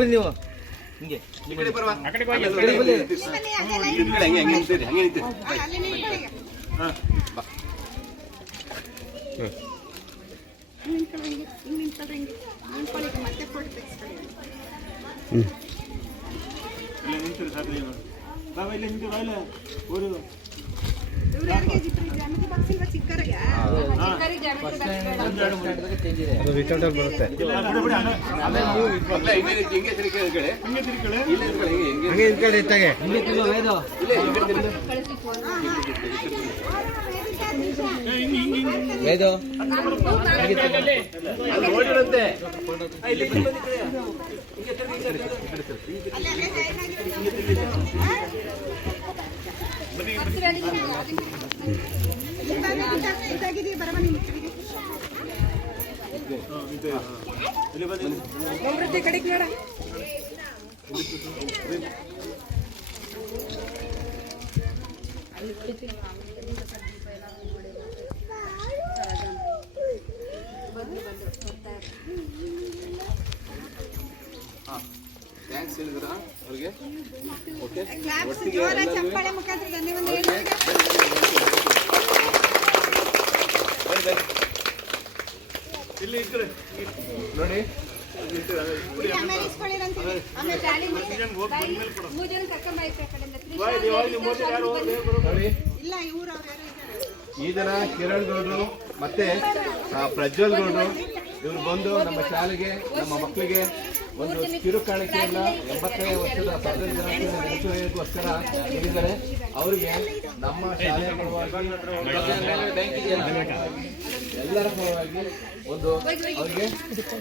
ಬನ್ನಿ ನೀವು ಹಿಂಗೆ ಈ ಕಡೆ ಬರುವ ಆ ಕಡೆ ಹೋಗಿ ಹಂಗೆ ನಿಂತಿರಿ ಹಂಗೆ ನಿಂತಿರಿ ಹಾಂ ಬಾ ಇಲ್ಲಿ ನಿಂತಿರಿ ಸರ್ ನೀವು ಬಾಬಾ ಇಲ್ಲಿ ನಿಂತಿರಿ ಬಾಯಿಲ್ಲ ಊರು ರಿಟರ್ನ್ ಬರುತ್ತೆ ಹಂಗೆ ಇಟ್ಕೊಳ್ಳಿ ಇತ್ತಾಗೆ ವೇದು ನೋಡಿರುತ್ತೆ ಥ್ಯಾಂಕ್ಸ್ ಹೇಳಿದ್ರಾ ಅವ್ರಿಗೆ ಓಕೆ ಚಪ್ಪಾಳೆ ಮುಖಾಂತರ ಧನ್ಯವಾದ ಇಲ್ಲಿ ಇಟ್ರೆ ನೋಡಿ ಈ ಜನ ಕಿರಣ್ ಗೌಡ್ರು ಮತ್ತೆ ಪ್ರಜ್ವಲ್ ಗೌಡ್ರು ಇವ್ರು ಬಂದು ನಮ್ಮ ಶಾಲೆಗೆ ನಮ್ಮ ಮಕ್ಕಳಿಗೆ ಒಂದು ಕಿರು ಕಾಣಿಕೆಯನ್ನ 80ನೇ ವರ್ಷದ ಸ್ವಾತಂತ್ರ್ಯ ದಿನಾಚರಣೆ ನಡೆಸುವುದಕ್ಕೋಸ್ಕರ ನೀಡಿದ್ದಾರೆ. ಅವರಿಗೆ ನಮ್ಮ ಶಾಲೆಯ ಪರವಾಗಿ ಎಲ್ಲರ ಪರವಾಗಿ ಒಂದು ಅವರಿಗೆ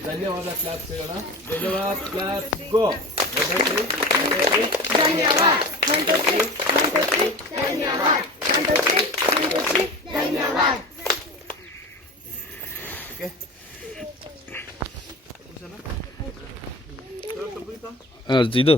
ಧನ್ಯವಾದ ಕ್ಲಾಸ್ ಸಿಗೋಣ. ಧನ್ಯವಾದ ಕ್ಲಾಸ್ ಗೋ ಇದು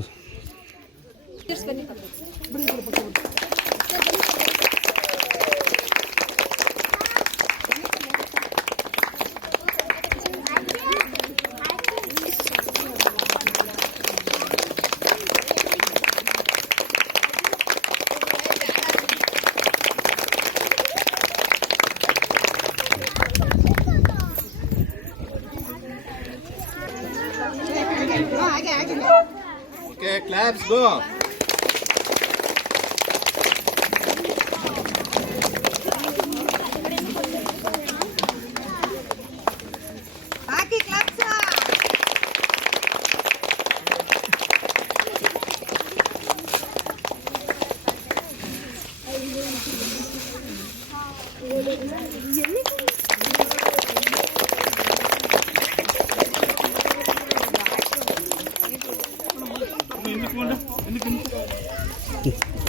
Okay, claps, go. ಬಾಕಿ ಕ್ಲಾಸ್ ఎందుకు